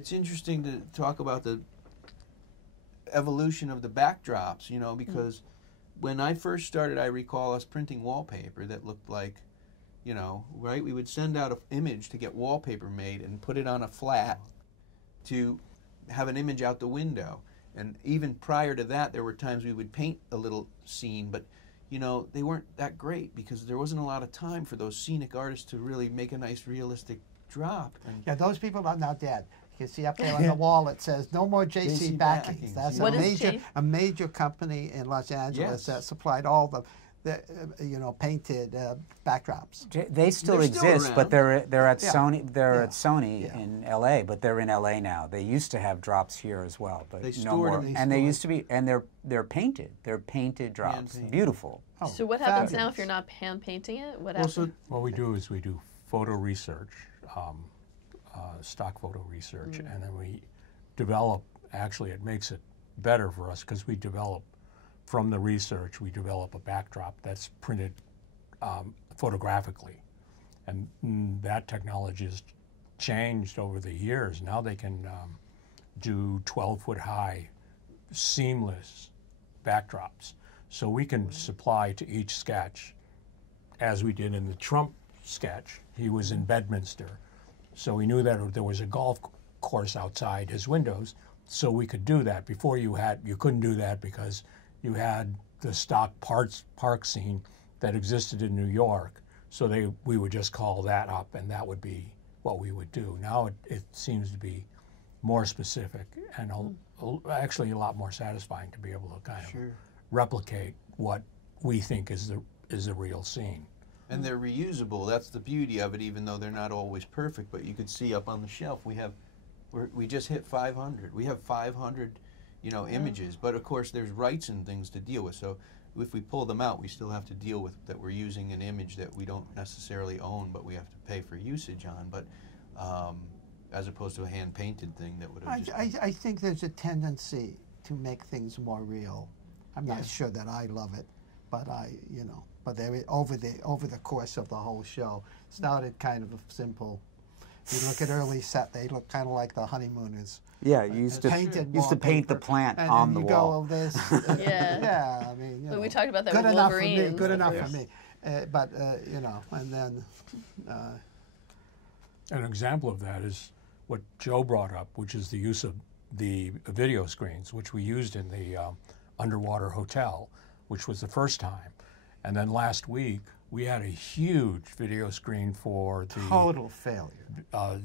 It's interesting to talk about the evolution of the backdrops, you know, because when I first started, I recall us printing wallpaper that looked like, you know, right? We would send out an image to get wallpaper made and put it on a flat to have an image out the window. And even prior to that, there were times we would paint a little scene, but, you know, they weren't that great because there wasn't a lot of time for those scenic artists to really make a nice, realistic drop. And yeah, those people are now dead. You can see up there on the wall it says no more JC backings. That's a major company in Los Angeles that supplied all the you know, painted backdrops. They still exist, but they're at Sony. They're at Sony Yeah. in L.A., but they're in L.A. now. They used to have drops here as well, but They no more. them. And they used to be, and they're painted. They're painted drops, beautiful. Oh, so what happens now if you're not hand painting it? What happens? What we do is we do photo research, stock photo research, and then we develop. Actually, it makes it better for us because we develop. From the research, we develop a backdrop that's printed photographically. And that technology has changed over the years. Now they can do 12-foot high, seamless backdrops. So we can supply to each sketch, as we did in the Trump sketch. He was in Bedminster. So we knew that there was a golf course outside his windows, so we could do that. Before you couldn't do that because you had the stock park scene that existed in New York, so we would just call that up, and that would be what we would do. Now it seems to be more specific and actually a lot more satisfying to be able to kind of replicate what we think is the real scene. And they're reusable. That's the beauty of it, even though they're not always perfect. But you could see up on the shelf we just hit 500. We have 500. You know, images, but of course there's rights and things to deal with. So if we pull them out, we still have to deal with that we're using an image that we don't necessarily own, but we have to pay for usage on. But as opposed to a hand-painted thing that would have just... I think there's a tendency to make things more real. I'm not sure that I love it, but you know, but over the course of the whole show, started kind of simple. If you look at early set, they look kind of like the honeymooners. Yeah, you used to paint the plant on the wall. And you go, this, yeah, I mean, you know, we talked about that good with enough Wolverine. for me, good enough for me. But, you know, and then... An example of that is what Joe brought up, which is the use of the video screens, which we used in the underwater hotel, which was the first time. And then last week, we had a huge video screen for the... Total failure. A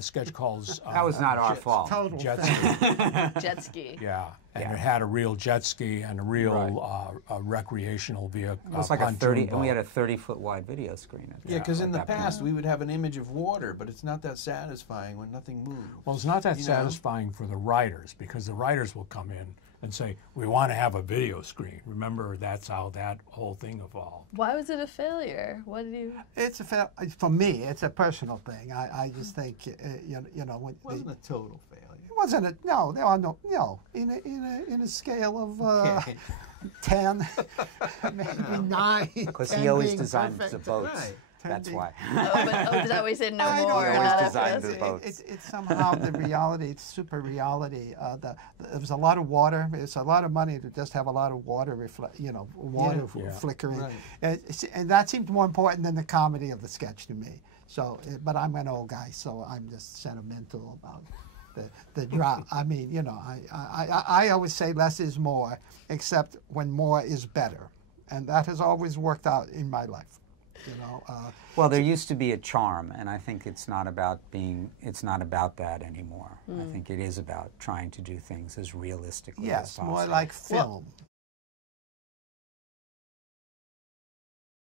sketch called... that was not our fault. Total jet failure. ski. Jet ski. Yeah, and it had a real jet ski and a real recreational vehicle. It was like a 30, and we had a 30-foot wide video screen. Yeah, because in the past we would have an image of water, but it's not that satisfying when nothing moves. Well, it's not that satisfying for the writers, because the writers will come in and say, we want to have a video screen. Remember, that's how that whole thing evolved. Why was it a failure? What did you... It's for me, it's a personal thing. I just think, you know... When it wasn't a total failure. It wasn't a... No, there are no... In a scale of 10, maybe 9. Because he always designs the boats. Right. That's why. Because I always said no more. He always designed the boats. It's somehow the reality, it's super reality. There was a lot of water. It's a lot of money to just have a lot of water flickering. Right. And that seemed more important than the comedy of the sketch to me. So, but I'm an old guy, so I'm just sentimental about the drop. I mean, you know, I always say less is more, except when more is better. And that has always worked out in my life. You know, well, there used to be a charm, and I think it's not about that anymore. I think it is about trying to do things as realistically as possible. Yes, more like film.